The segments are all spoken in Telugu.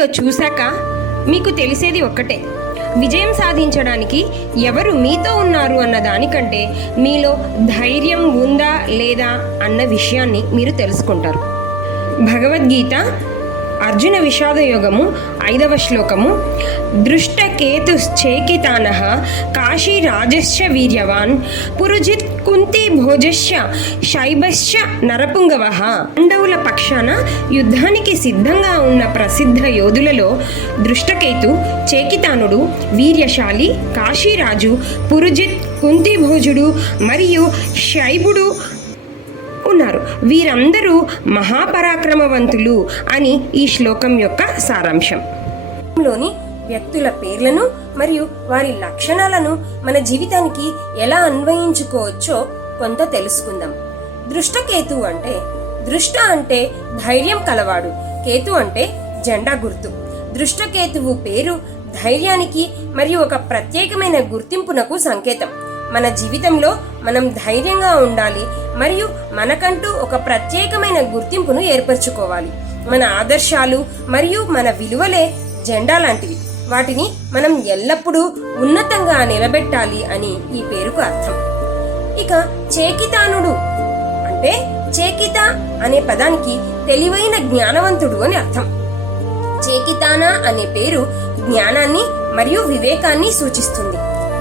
వీడియో చూశాక మీకు తెలిసేది ఒక్కటే. విజయం సాధించడానికి ఎవరు మీతో ఉన్నారు అన్న దానికంటే మీలో ధైర్యం ఉందా లేదా అన్న విషయాన్ని మీరు తెలుసుకుంటారు. భగవద్గీత అర్జున విషాద యోగము ఐదవ శ్లోకము. దృష్టకేతుశ్చేకితాన కాశీ రాజశ్చ వీర్యవాన్ పురుజిత్ కుంతి భోజశ్చ శైబశ్చ నరపుంగవ. పాండవుల పక్షాన యుద్ధానికి సిద్ధంగా ఉన్న ప్రసిద్ధ యోధులలో దృష్టకేతు చేకితానుడు వీర్యశాలి కాశీరాజు పురుజిత్ కుంతిభోజుడు మరియు శైబుడు ఉన్నారు. వీరందరూ మహాపరాక్రమవంతులు అని ఈ శ్లోకం యొక్క సారాంశం. లోని వ్యక్తుల పేర్లను మరియు వారి లక్షణాలను మన జీవితానికి ఎలా అన్వయించుకోవచ్చో కొంత తెలుసుకుందాం. దృష్టకేతు అంటే దృష్ట అంటే ధైర్యం కలవాడు. కేతు అంటే జెండా గుర్తు. దృష్టకేతువు పేరు ధైర్యానికి మరియు ఒక ప్రత్యేకమైన గుర్తింపునకు సంకేతం. మన జీవితంలో మనం ధైర్యంగా ఉండాలి మరియు మనకంటూ ఒక ప్రత్యేకమైన గుర్తింపును ఏర్పరచుకోవాలి. మన ఆదర్శాలు మరియు మన విలువలే జెండా లాంటివి. వాటిని మనం ఎల్లప్పుడూ ఉన్నతంగా నిలబెట్టాలి అని ఈ పేరుకు అర్థం. ఇక చేకితానుడు అంటే చేకిత అనే పదానికి తెలివైన జ్ఞానవంతుడు అని అర్థం. చేకితాన అనే పేరు జ్ఞానాన్ని మరియు వివేకాన్ని సూచిస్తుంది.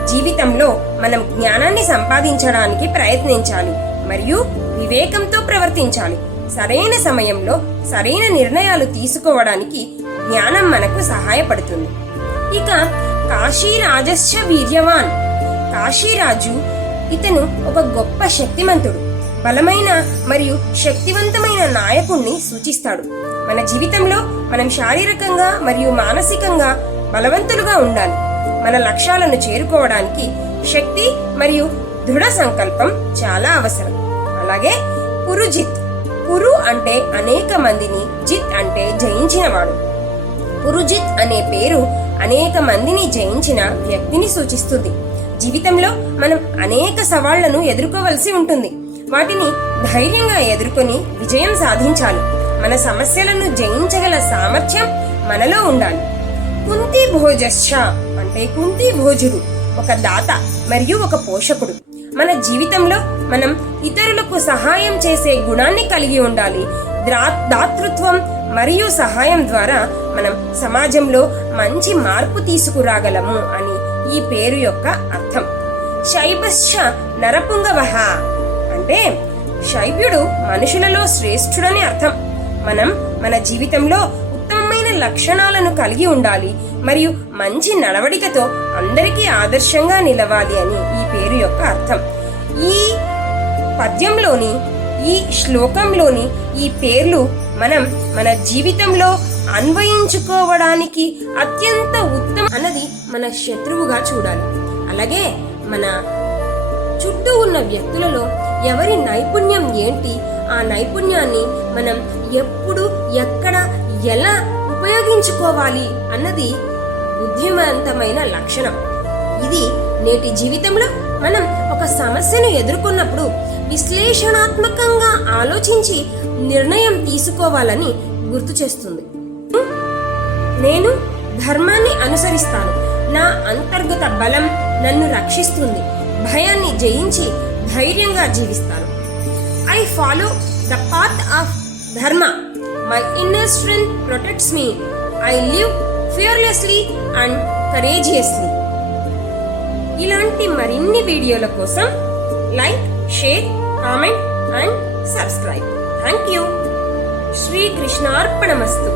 జీవితంలో మనం జ్ఞానాన్ని సంపాదించడానికి ప్రయత్నించాలి మరియు వివేకంతో ప్రవర్తించాలి. సరైన సమయంలో సరైన నిర్ణయాలు తీసుకోవడానికి జ్ఞానం మనకు సహాయపడుతుంది. ఇక కాశీరాజశ్చ వీర్యవాన్. కాశీరాజు ఇతను ఒక గొప్ప శక్తిమంతుడు. బలమైన మరియు శక్తివంతమైన నాయకుణ్ణి సూచిస్తాడు. మన జీవితంలో మనం శారీరకంగా మరియు మానసికంగా బలవంతులుగా ఉండాలి. మన లక్ష్యాలను చేరుకోవడానికి శక్తి మరియు దృఢ సంకల్పం చాలా అవసరం. అలాగే పురుజిత్ పురు అంటే అనేక మందిని జిత్ అంటే జయించినవాడు. పురుజిత్ అనే పేరు అనేక మందిని జయించిన వ్యక్తిని సూచిస్తుంది. జీవితంలో మనం అనేక సవాళ్ళను ఎదుర్కోవలసి ఉంటుంది. వాటిని ధైర్యంగా ఎదుర్కొని విజయం సాధించాలి. మన సమస్యలను జయించగల సామర్థ్యం మనలో ఉండాలి. కుంతి భోజశ్చ. అంటే కుంతి భోజుడు ఒక దాత మరియు ఒక పోషకుడు. మన జీవితంలో మనం ఇతరులకు సహాయం చేసే గుణాన్ని కలిగి ఉండాలి. ద్రా దాతృత్వం మరియు సహాయం ద్వారా మనం సమాజంలో మంచి మార్పు తీసుకురాగలము అని ఈ పేరు యొక్క అర్థం. శైబశ్చ నరపుంగవహ అంటే శైవ్యుడు మనుషులలో శ్రేష్ఠుడని అర్థం. మనం మన జీవితంలో లక్షణాలను కలిగి ఉండాలి. మరియు మంచి నడవడికతో అందరికీ ఆదర్శంగా నిలవాలి అని ఈ పేరు యొక్క అర్థం. ఈ పద్యంలోని ఈ శ్లోకంలోని ఈ పేర్లు మనం మన జీవితంలో అన్వయించుకోవడానికి అత్యంత ఉత్తమ అన్నది మన శత్రువుగా చూడాలి. అలాగే మన చుట్టూ ఉన్న వ్యక్తులలో ఎవరి నైపుణ్యం ఏంటి? ఆ నైపుణ్యాన్ని మనం ఎప్పుడు ఎక్కడ ఎలా ఉపయోగించుకోవాలి అన్నది బుద్ధిమంతమైన లక్షణం. ఇది నేటి జీవితంలో మనం ఒక సమస్యను ఎదుర్కొన్నప్పుడు విశ్లేషణాత్మకంగా ఆలోచించి నిర్ణయం తీసుకోవాలని గుర్తు చేస్తుంది. నేను ధర్మాన్ని అనుసరిస్తాను. నా అంతర్గత బలం నన్ను రక్షిస్తుంది. భయాన్ని జయించి ధైర్యంగా జీవిస్తాను. I follow the path of dharma my inner strength protects me I live fearlessly and courageously ఇలాంటి మరిన్ని వీడియోల కోసం like share comment and subscribe. Thank you శ్రీకృష్ణార్పణమస్తు